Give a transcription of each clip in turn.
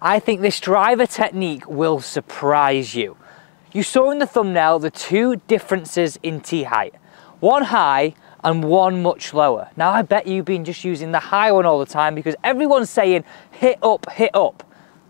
I think this driver technique will surprise you. You saw in the thumbnail the two differences in tee height. One high and one much lower. Now I bet you've been just using the high one all the time because everyone's saying hit up,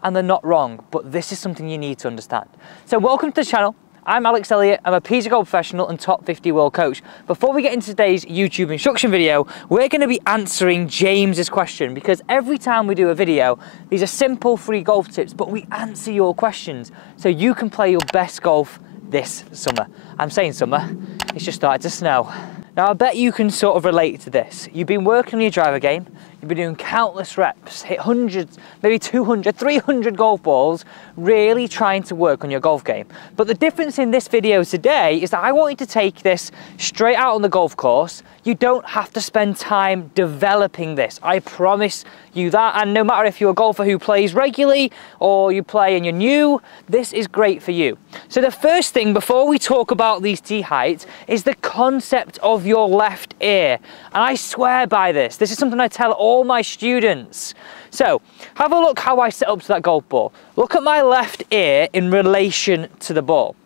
and they're not wrong, but this is something you need to understand. So welcome to the channel. I'm Alex Elliott, I'm a PGA Golf professional and top 50 world coach. Before we get into today's YouTube instruction video, we're going to be answering James's question because every time we do a video, these are simple free golf tips, but we answer your questions so you can play your best golf this summer. I'm saying summer, it's just started to snow. Now I bet you can sort of relate to this. You've been working on your driver game, you've been doing countless reps, hit hundreds, maybe 200, 300 golf balls, really trying to work on your golf game. But the difference in this video today is that I want you to take this straight out on the golf course. You don't have to spend time developing this. I promise you that. And no matter if you're a golfer who plays regularly or you play and you're new, this is great for you. So the first thing before we talk about these tee heights is the concept of your left ear. And I swear by this. This is something I tell all my students. So have a look how I set up to that golf ball. Look at my left ear in relation to the ball.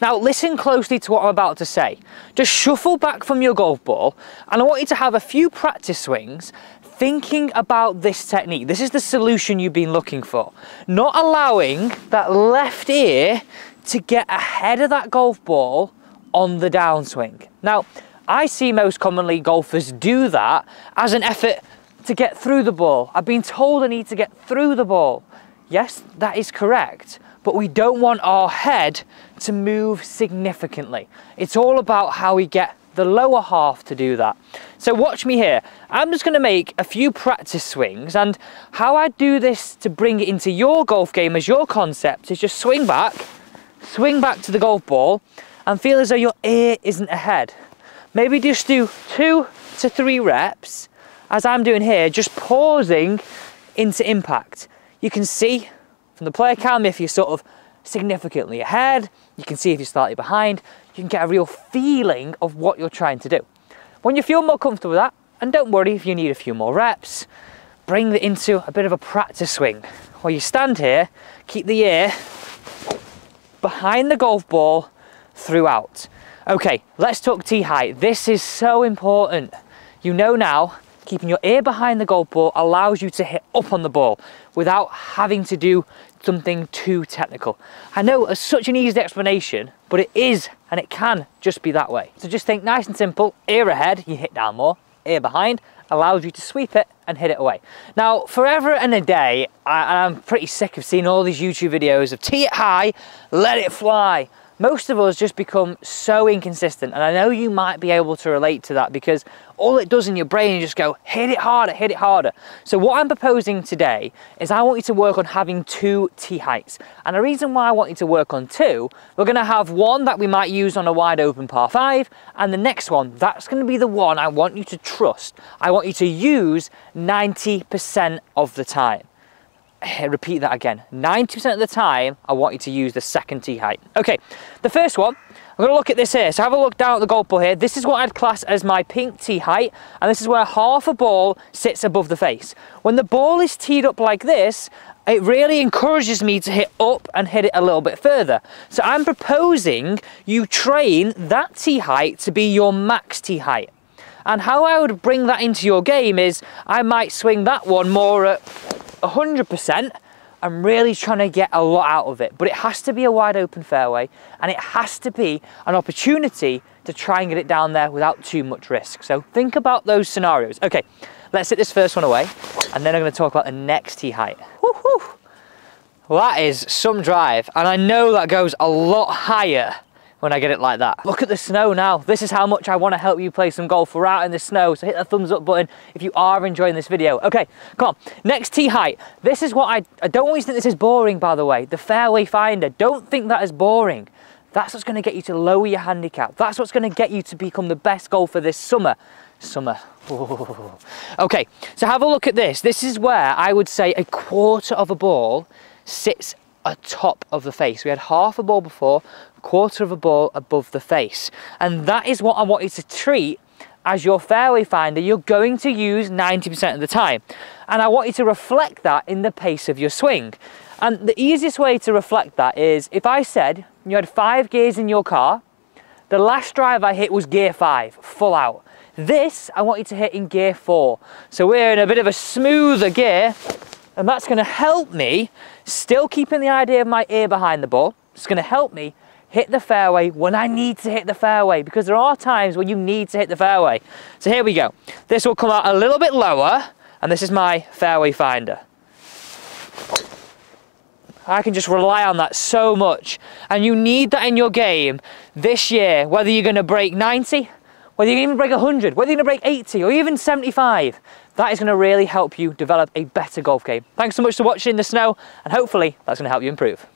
Now listen closely to what I'm about to say. Just shuffle back from your golf ball and I want you to have a few practice swings thinking about this technique. This is the solution you've been looking for. Not allowing that left ear to get ahead of that golf ball on the downswing. Now, I see most commonly golfers do that as an effort to get through the ball. I've been told I need to get through the ball. Yes, that is correct, but we don't want our head to move significantly. It's all about how we get the lower half to do that. So watch me here. I'm just gonna make a few practice swings, and how I do this to bring it into your golf game as your concept is just swing back to the golf ball and feel as though your ear isn't ahead. Maybe just do 2 to 3 reps, as I'm doing here, just pausing into impact. You can see from the player cam if you're sort of significantly ahead, you can see if you're slightly behind, you can get a real feeling of what you're trying to do. When you feel more comfortable with that, and don't worry if you need a few more reps, bring it into a bit of a practice swing. While you stand here, keep the ear behind the golf ball throughout. Okay, let's talk tee height. This is so important. You know now, keeping your ear behind the golf ball allows you to hit up on the ball without having to do something too technical. I know it's such an easy explanation, but it is, and it can just be that way. So just think nice and simple, ear ahead, you hit down more, ear behind, allows you to sweep it and hit it away. Now, forever and a day, I'm pretty sick of seeing all these YouTube videos of tee it high, let it fly. Most of us just become so inconsistent, and I know you might be able to relate to that because all it does in your brain is just go, hit it harder, hit it harder. So what I'm proposing today is I want you to work on having 2 tee heights. And the reason why I want you to work on 2, we're gonna have one that we might use on a wide open par 5, and the next one, that's gonna be the one I want you to trust. I want you to use 90% of the time. Repeat that again, 90% of the time I want you to use the second tee height. Okay, the first one, I'm going to look at this here. So have a look down at the golf ball here. This is what I'd class as my pink tee height, and this is where half a ball sits above the face. When the ball is teed up like this, it really encourages me to hit up and hit it a little bit further. So I'm proposing you train that tee height to be your max tee height. And how I would bring that into your game is I might swing that one more at 100%. I'm really trying to get a lot out of it, but it has to be a wide open fairway and it has to be an opportunity to try and get it down there without too much risk. So think about those scenarios. Okay, let's hit this first one away and then I'm going to talk about the next tee height. Woo-hoo. Well, that is some drive, and I know that goes a lot higher when I get it like that. Look at the snow now. This is how much I want to help you play some golf. We're out in the snow, so hit the thumbs up button if you are enjoying this video. Okay, come on. Next tee height. This is what I don't want you to think this is boring, by the way. The fairway finder. Don't think that is boring. That's what's going to get you to lower your handicap. That's what's going to get you to become the best golfer this summer. Ooh. Okay, so have a look at this. This is where I would say a quarter of a ball sits atop of the face. We had half a ball before, a quarter of a ball above the face. And that is what I want you to treat as your fairway finder, you're going to use 90% of the time. And I want you to reflect that in the pace of your swing. And the easiest way to reflect that is if I said you had 5 gears in your car, the last drive I hit was gear 5, full out. This, I want you to hit in gear 4. So we're in a bit of a smoother gear, and that's gonna help me, still keeping the idea of my ear behind the ball, it's gonna help me hit the fairway when I need to hit the fairway, because there are times when you need to hit the fairway. So here we go. This will come out a little bit lower, and this is my fairway finder. I can just rely on that so much. And you need that in your game this year, whether you're gonna break 90, whether you even break 100, whether you're gonna break 80 or even 75, that is gonna really help you develop a better golf game. Thanks so much for watching the snow, and hopefully that's gonna help you improve.